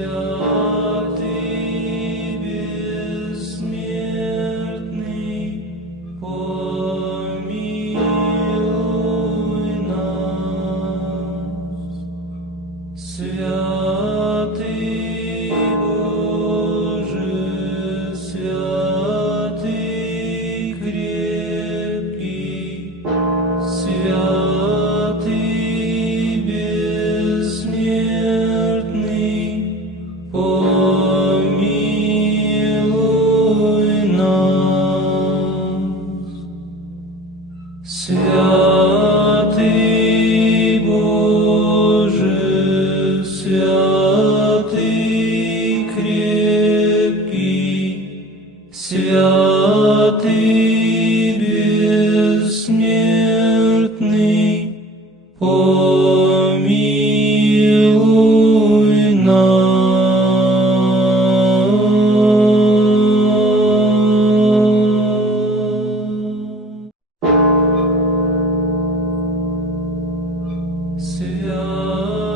Святый бессмертный, помилуй нас. Святый Боже, святый крепкий, святый бессмертный, помилуй нас. Святый Боже, святый крепкий, святый бессмертный, помилуй нас.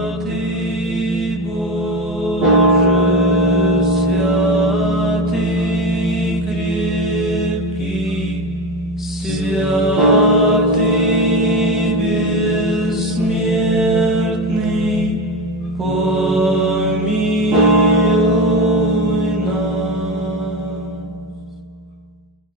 Святый Боже, святый крепкий, святый